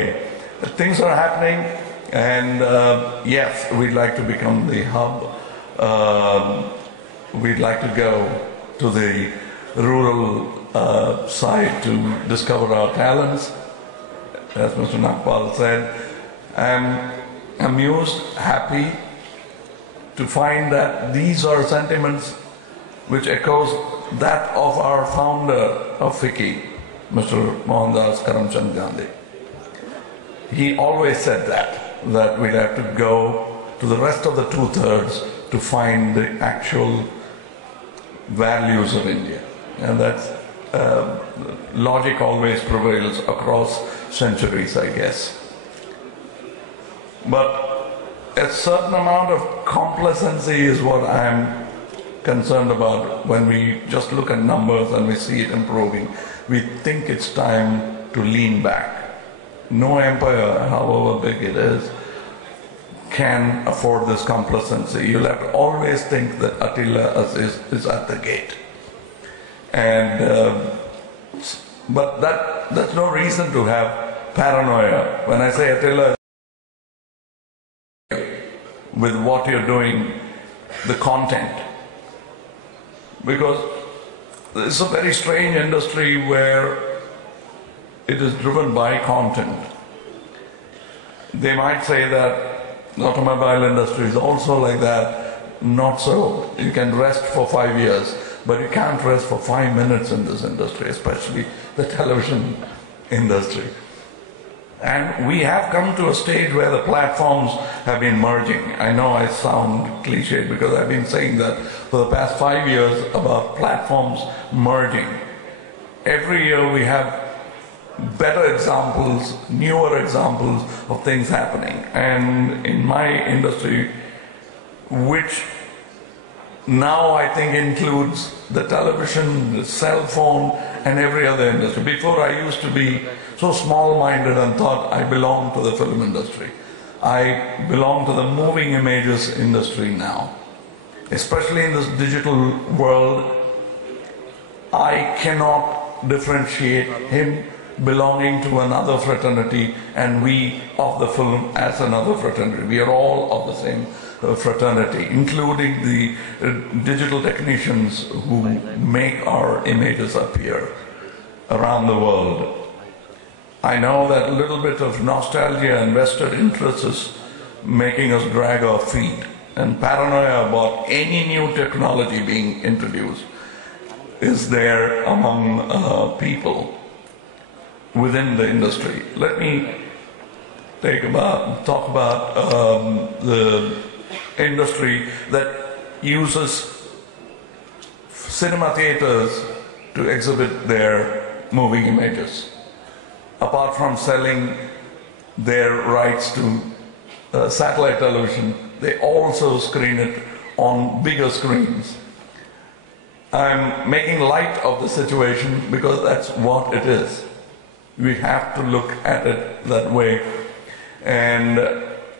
way, things are happening, and yes, we'd like to become the hub. We'd like to go to the rural side to discover our talents. As Mr. Nagpal said, I'm amused, happy to find that these are sentiments which echoes that of our founder of FICCI, Mr. Mohandas Karamchand Gandhi. He always said that we'd have to go to the rest of the two-thirds to find the actual values of India. And that's logic always prevails across centuries, I guess. But a certain amount of complacency is what I'm concerned about when we just look at numbers and we see it improving. We think it's time to lean back. No empire, however big it is, can afford this complacency. You'll have to always think that Attila is at the gate. And but that's no reason to have paranoia. When I say Attila, with what you're doing, the content, because it's a very strange industry where it is driven by content. They might say that the automobile industry is also like that. Not so. You can rest for 5 years, but you can't rest for 5 minutes in this industry, especially the television industry. And we have come to a stage where the platforms have been merging. I know I sound cliched because I've been saying that for the past 5 years about platforms merging. Every year we have better examples, newer examples of things happening. And in my industry, which now I think includes the television, the cell phone, and every other industry. Before I used to be so small-minded and thought I belong to the film industry. I belong to the moving images industry now. Especially in this digital world, I cannot differentiate him belonging to another fraternity and we of the film as another fraternity. We are all of the same fraternity, including the digital technicians who make our images appear around the world. I know that a little bit of nostalgia and vested interest is making us drag our feet, and paranoia about any new technology being introduced is there among people within the industry. Let me talk about the industry that uses cinema theaters to exhibit their moving images. Apart from selling their rights to satellite television, they also screen it on bigger screens. I'm making light of the situation because that's what it is. We have to look at it that way. And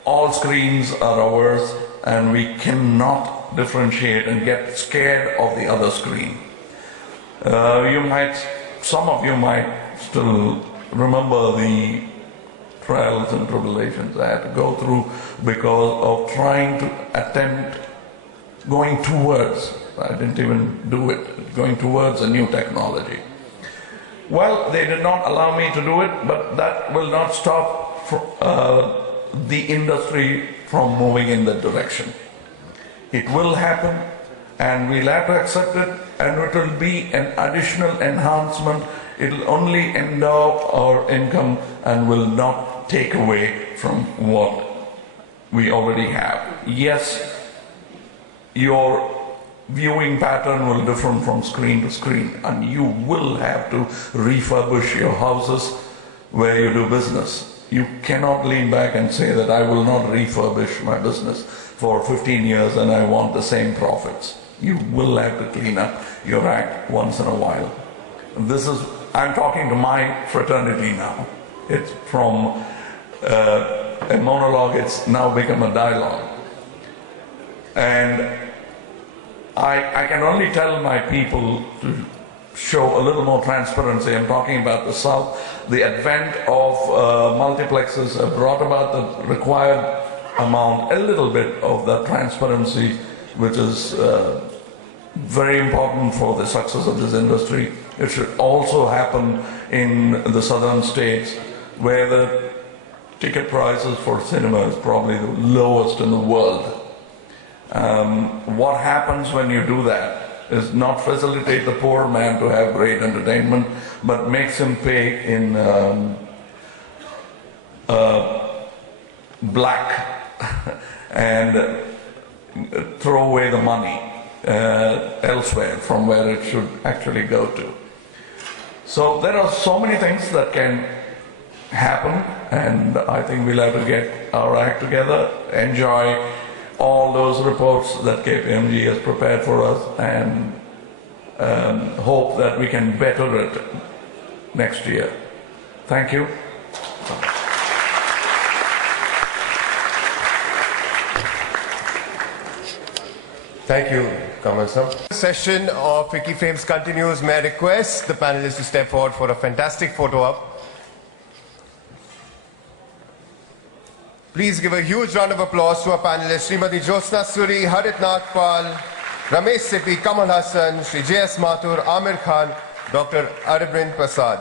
all screens are ours, and we cannot differentiate and get scared of the other screen. Some of you might still remember the trials and tribulations I had to go through because of trying to attempt going towards, I didn't even do it, going towards a new technology. Well, they did not allow me to do it, but that will not stop the industry from moving in that direction. It will happen, and we'll have to accept it, and it will be an additional enhancement. It will only endow our income and will not take away from what we already have. Yes, your viewing pattern will differ from screen to screen, and you will have to refurbish your houses where you do business. You cannot lean back and say that I will not refurbish my business for 15 years and I want the same profits. You will have to clean up your act once in a while. I'm talking to my fraternity now. It's from a monologue, it's now become a dialogue. And I can only tell my people to show a little more transparency. I'm talking about the South. The advent of multiplexes have brought about the required amount, a little bit of the transparency, which is very important for the success of this industry. It should also happen in the southern states, where the ticket prices for cinema is probably the lowest in the world. What happens when you do that is not facilitate the poor man to have great entertainment, but makes him pay in black and throw away the money elsewhere from where it should actually go to. So there are so many things that can happen, and I think we'll have to get our act together, enjoy all those reports that KPMG has prepared for us, and hope that we can better it next year. Thank you. Thank you, Kamal sir. The session of FICCI Frames continues. May I request the panelists to step forward for a fantastic photo op. Please give a huge round of applause to our panelists, Srimati Jyotsna Suri, Harit Nagpal, Ramesh Sippy, Kamal HaSsan, Shri J.S. Mathur, Aamir Khan, Dr. Arvind Prasad.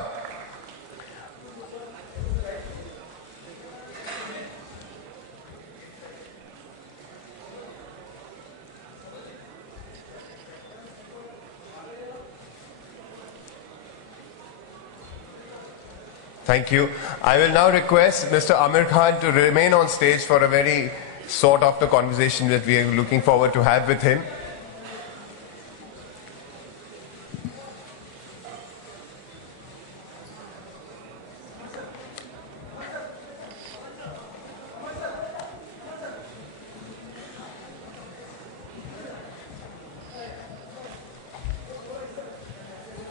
Thank you. I will now request Mr. Aamir Khan to remain on stage for a very sought after conversation that we are looking forward to have with him.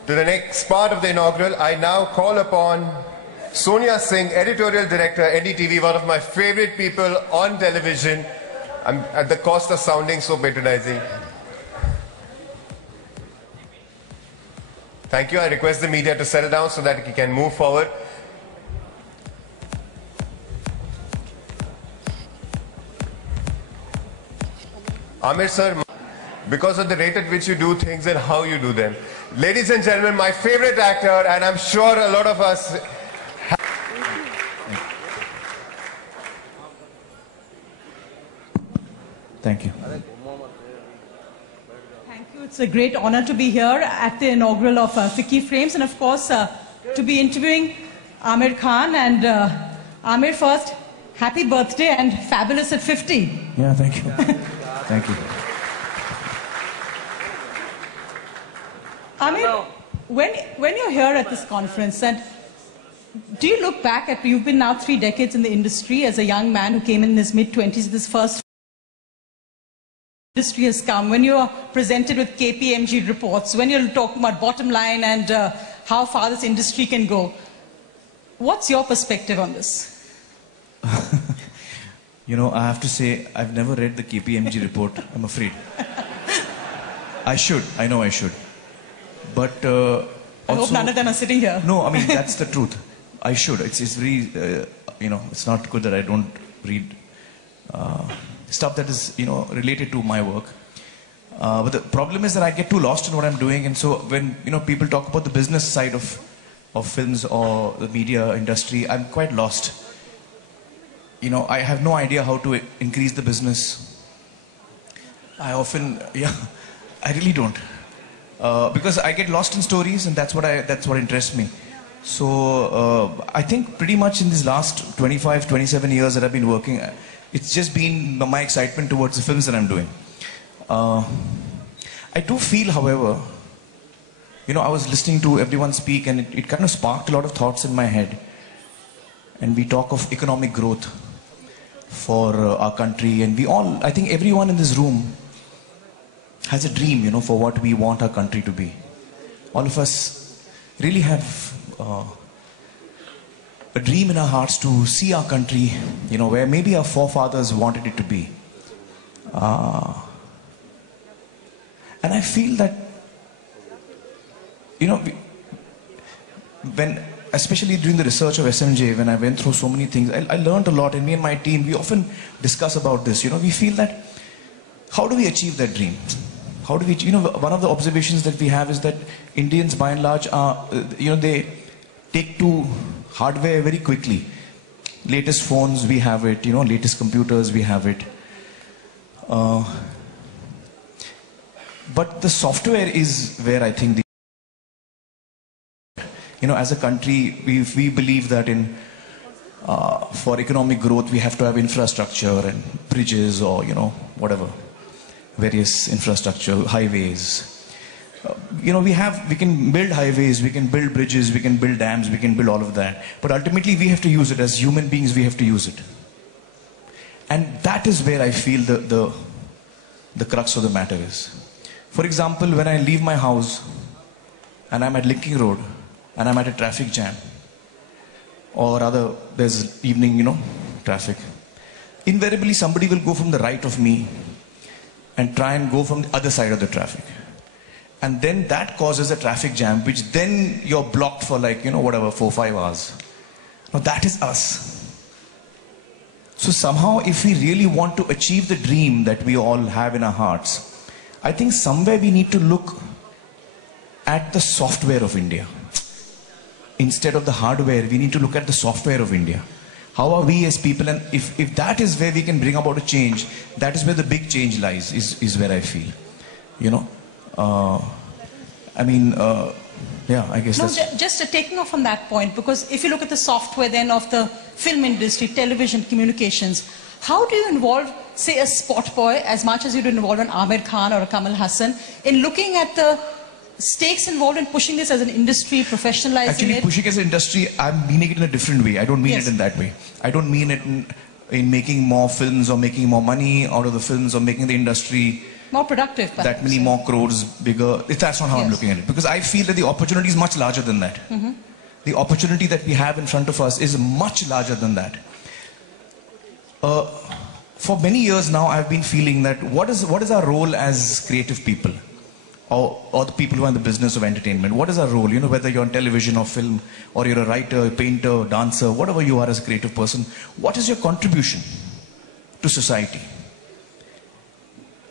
To the next part of the inaugural, I now call upon Sonia Singh, Editorial Director, NDTV, one of my favorite people on television. I'm at the cost of sounding so patronizing. Thank you. I request the media to settle down so that we can move forward. Aamir sir, because of the rate at which you do things and how you do them. Ladies and gentlemen, my favorite actor, and I'm sure a lot of us Thank you. Thank you. It's a great honor to be here at the inaugural of FICCI Frames, and of course to be interviewing Aamir Khan. And Aamir, first, happy birthday and fabulous at 50. Yeah, thank you. Thank you. Aamir, when you're here at this conference, and do you look back at, you've been now 3 decades in the industry as a young man who came in his mid-20s, this first industry has come, when you're presented with KPMG reports, when you're talking about bottom line and how far this industry can go, what's your perspective on this? You know, I have to say, I've never read the KPMG report, I'm afraid. I should, I know I should. But also, I hope none of them are sitting here. No, I mean, that's the truth. I should. It's very, you know, it's not good that I don't read stuff that is, you know, related to my work. But the problem is that I get too lost in what I'm doing, and so when, you know, people talk about the business side of films or the media industry, I'm quite lost. You know, I have no idea how to increase the business. I often, yeah, I really don't. Because I get lost in stories, and that's what interests me. So I think pretty much in these last 25, 27 years that I've been working, it's just been my excitement towards the films that I'm doing. I do feel, however, you know, I was listening to everyone speak, and it kind of sparked a lot of thoughts in my head. And we talk of economic growth for our country, and we all, I think everyone in this room has a dream, you know, for what we want our country to be. All of us really have a dream in our hearts to see our country, you know, where maybe our forefathers wanted it to be. And I feel that you know, when, especially during the research of SMJ, when I went through so many things, I learned a lot, and me and my team, we often discuss about this. You know, we feel that, how do we achieve that dream? How do we, you know, one of the observations that we have is that Indians by and large are, you know, they take to hardware very quickly. Latest phones, we have it, you know, latest computers, we have it. But the software is where I think you know, as a country, we believe that for economic growth, we have to have infrastructure and bridges, or, you know, whatever, various infrastructure, highways. You know, we can build highways, we can build bridges, we can build dams, we can build all of that. But ultimately, we have to use it. As human beings, we have to use it. And that is where I feel the crux of the matter is. For example, when I leave my house and I'm at Linking Road and I'm at a traffic jam, or rather there's evening, you know, traffic, invariably somebody will go from the right of me and try and go from the other side of the traffic. And then that causes a traffic jam, which then you're blocked for, like, you know, whatever, 4 or 5 hours. Now that is us. So somehow, if we really want to achieve the dream that we all have in our hearts, I think somewhere we need to look at the software of India. Instead of the hardware, we need to look at the software of India. How are we as people? And if that is where we can bring about a change, that is where the big change lies, is where I feel. You know? I mean, yeah, I guess no, that's... just taking off from that point, because if you look at the software then of the film industry, television, communications, how do you involve, say, a spot boy as much as you do involve an Aamir Khan or a Kamal HaSsan in looking at the stakes involved in pushing this as an industry, professionalizing Actually, it? pushing as an industry, I'm meaning it in a different way. I don't mean it in that way. I don't mean it in making more films or making more money out of the films or making the industry more productive, perhaps. That many more crores bigger. That's not how I'm looking at it. Because I feel that the opportunity is much larger than that. The opportunity that we have in front of us is much larger than that. For many years now, I've been feeling that what is our role as creative people? Or the people who are in the business of entertainment. What is our role? You know, whether you're on television or film, or you're a writer, a painter, dancer, whatever you are as a creative person, what is your contribution to society?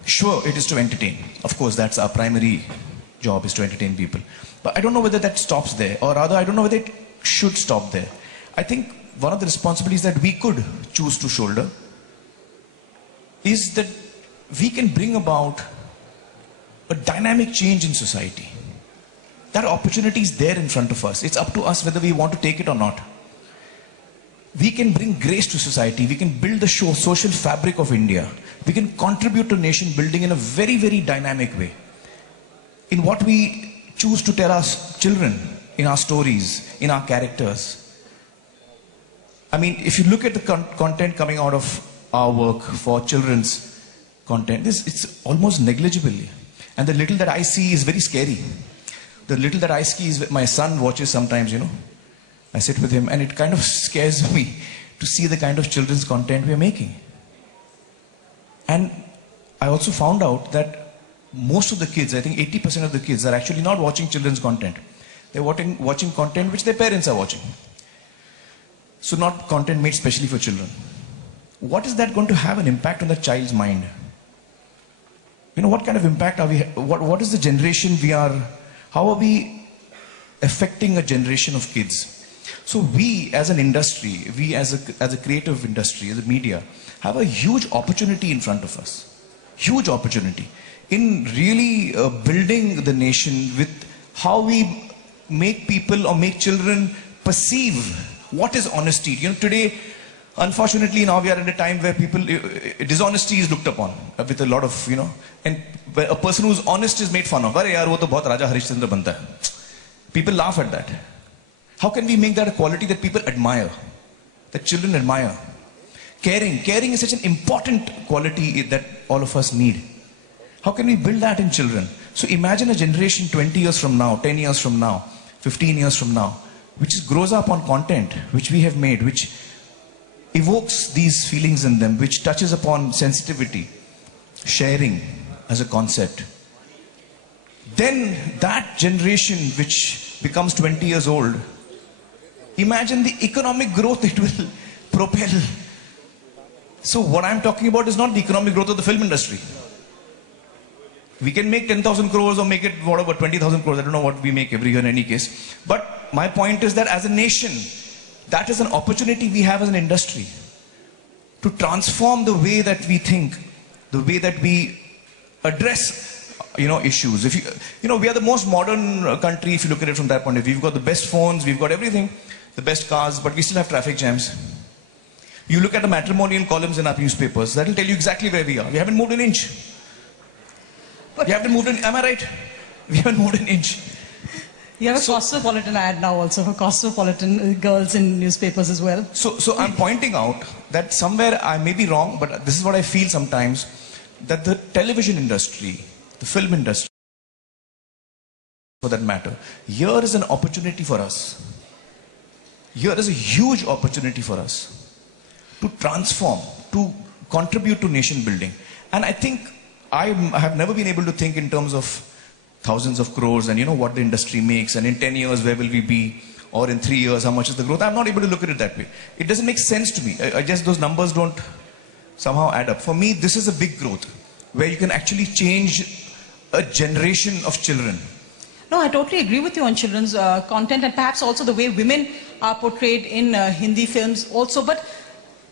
Sure, it is to entertain. Of course, that's our primary job, is to entertain people. But I don't know whether that stops there, or rather, I don't know whether it should stop there. I think one of the responsibilities that we could choose to shoulder is that we can bring about a dynamic change in society. That opportunity is there in front of us. It's up to us whether we want to take it or not. We can bring grace to society. We can build the social fabric of India. We can contribute to nation building in a very, very dynamic way. In what we choose to tell our children, in our stories, in our characters. I mean, if you look at the content coming out of our work for children's content, it's almost negligible. And the little that I see is very scary. The little that I see is my son watches sometimes, you know. I sit with him and it kind of scares me to see the kind of children's content we are making. And I also found out that most of the kids, I think 80% of the kids, are actually not watching children's content. They're watching content which their parents are watching. So not content made specially for children. What is that going to have an impact on the child's mind? You know, what kind of impact are we, what is the generation we are, how are we affecting a generation of kids? So we as an industry, we as a creative industry, as a media, have a huge opportunity in front of us. Huge opportunity in really building the nation with how we make people or make children perceive what is honesty. You know, today, unfortunately, now we are in a time where people, dishonesty is looked upon with a lot of, you know, and a person who's honest is made fun of. Arey yaar, wo to bahut Raja Harishchandra banta hai. People laugh at that. How can we make that a quality that people admire, that children admire? Caring. Caring is such an important quality that all of us need. How can we build that in children? So imagine a generation 20 years from now, 10 years from now, 15 years from now, which grows up on content which we have made, which evokes these feelings in them, which touches upon sensitivity, sharing as a concept. then that generation which becomes 20 years old, imagine the economic growth it will propel. So what I'm talking about is not the economic growth of the film industry. We can make 10,000 crores or make it whatever, 20,000 crores. I don't know what we make every year in any case. But my point is that as a nation, that is an opportunity we have as an industry to transform the way that we think, the way that we address, issues. If we are the most modern country if you look at it from that point of view. We've got the best phones, we've got everything, the best cars, but we still have traffic jams. You look at the matrimonial columns in our newspapers, that will tell you exactly where we are. We haven't moved an inch. We haven't moved an, am I right? We haven't moved an inch. You have a cosmopolitan ad now also for cosmopolitan girls in newspapers as well. So I'm pointing out that somewhere I may be wrong, but this is what I feel sometimes, that the television industry, the film industry, for that matter, here is an opportunity for us. Here is a huge opportunity for us to transform, to contribute to nation building. And I think I have never been able to think in terms of thousands of crores and what the industry makes, and in 10 years where will we be, or in 3 years how much is the growth. I'm not able to look at it that way. It doesn't make sense to me. I guess those numbers don't somehow add up. For me, this is a big growth where you can actually change a generation of children. No, I totally agree with you on children's content, and perhaps also the way women are portrayed in Hindi films also. But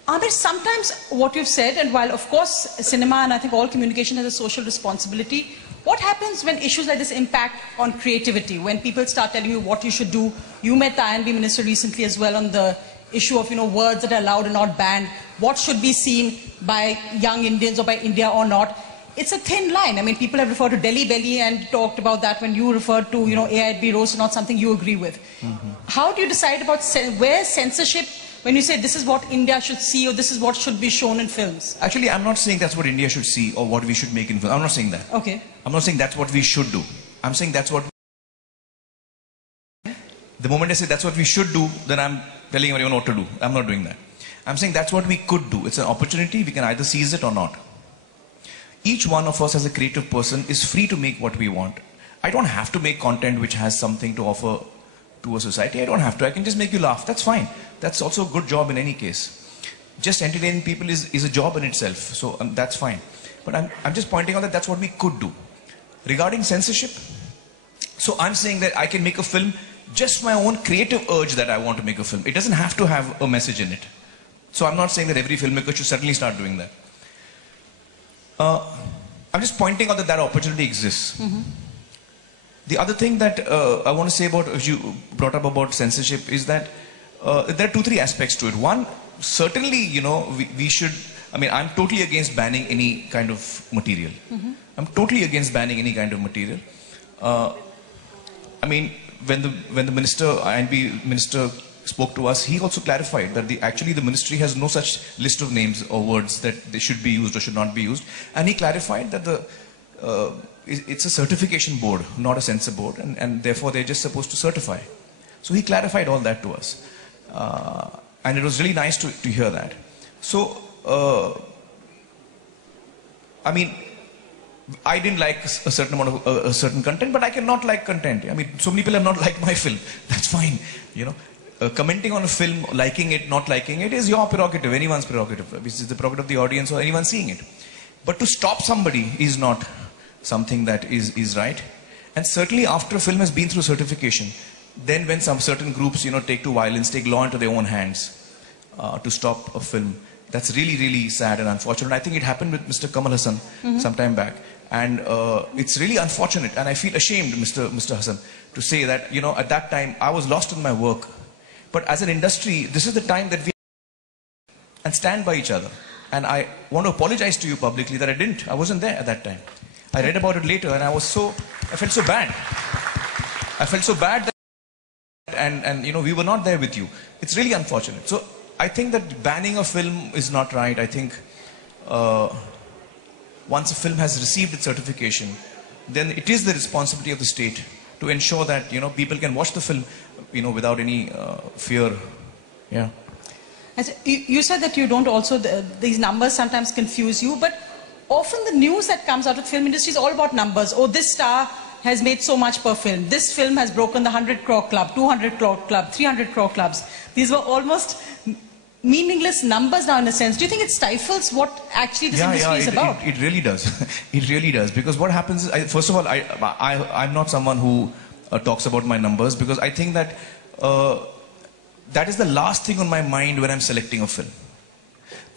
Aamir, sometimes what you've said, and while of course cinema and I think all communication has a social responsibility, what happens when issues like this impact on creativity? When people start telling you what you should do? You met the INB minister recently as well on the issue of words that are allowed and not banned. What should be seen by young Indians or by India or not? It's a thin line. I mean, people have referred to Delhi Belly and talked about that when you referred to AIB roast, not something you agree with. Mm-hmm. How do you decide about where censorship? When you say this is what India should see or this is what should be shown in films? Actually, I'm not saying that's what India should see or what we should make in films. I'm not saying that. Okay. I'm not saying that's what we should do. I'm saying that's what... The moment I say that's what we should do, then I'm telling everyone what to do. I'm not doing that. I'm saying that's what we could do. It's an opportunity. We can either seize it or not. Each one of us as a creative person is free to make what we want. I don't have to make content which has something to offer to a society. I don't have to. I can just make you laugh. That's fine. That's also a good job in any case. Just entertaining people is a job in itself. So that's fine. But I'm just pointing out that that's what we could do. Regarding censorship, so I'm saying that I can make a film just my own creative urge that I want to make a film. It doesn't have to have a message in it. So I'm not saying that every filmmaker should suddenly start doing that. I'm just pointing out that that opportunity exists. Mm-hmm. The other thing that I want to say about, if you brought up about censorship, is that there are 2-3 aspects to it. One, certainly, we should, I'm totally against banning any kind of material. Mm-hmm. I'm totally against banning any kind of material. When the minister, INB minister, spoke to us, he also clarified that actually the ministry has no such list of names or words that they should be used or should not be used. And he clarified that it's a certification board, not a censor board, and therefore they're just supposed to certify. So he clarified all that to us. And it was really nice to hear that. So, I didn't like a certain amount of a certain content, but I cannot like content. So many people have not liked my film. That's fine, commenting on a film, liking it, not liking it, is your prerogative, anyone's prerogative. It's the prerogative of the audience or anyone seeing it. But to stop somebody is not something that is right. And certainly after a film has been through certification, then when some certain groups, take to violence, take law into their own hands to stop a film, that's really, really sad and unfortunate. I think it happened with Mr. Kamal HaSsan some time back. And it's really unfortunate, and I feel ashamed, Mr. HaSsan, to say that, at that time, I was lost in my work. But as an industry, this is the time that we and stand by each other. And I want to apologize to you publicly that I wasn't there at that time. I read about it later, and I felt so bad. I felt so bad that, and we were not there with you. It's really unfortunate. So I think that banning a film is not right. I think once a film has received its certification, then it is the responsibility of the state to ensure that, people can watch the film, without any fear. Yeah. You said that you don't also, these numbers sometimes confuse you, but often the news that comes out of the film industry is all about numbers. Oh, this star has made so much per film. This film has broken the 100 crore club, 200 crore club, 300 crore clubs. These were almost meaningless numbers now in a sense. Do you think it stifles what actually this industry is about? It really does. It really does. Because what happens is, first of all, I'm not someone who talks about my numbers, because I think that that is the last thing on my mind when I'm selecting a film.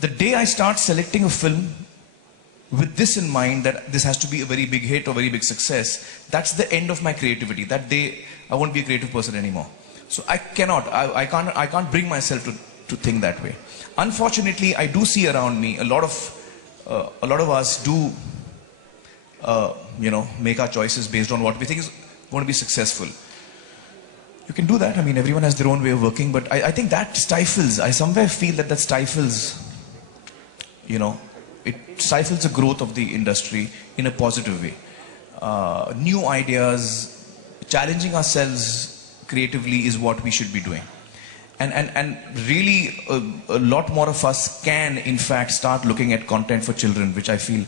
The day I start selecting a film with this in mind, that this has to be a very big hit or very big success, that's the end of my creativity. That day, I won't be a creative person anymore. So I can't bring myself to think that way. Unfortunately, I do see around me a lot of us do, make our choices based on what we think is going to be successful. You can do that. I mean, everyone has their own way of working, but I think that stifles. I somewhere feel that stifles, it stifles the growth of the industry in a positive way. New ideas, challenging ourselves creatively is what we should be doing. And really, a lot more of us can, in fact, start looking at content for children, which I feel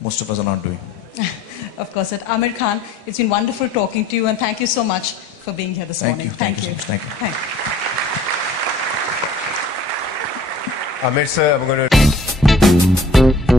most of us are not doing. Of course, Aamir Khan, it's been wonderful talking to you, and thank you so much for being here this morning. Thank you so much. Thank you. Thank you. Aamir sir, I'm going to...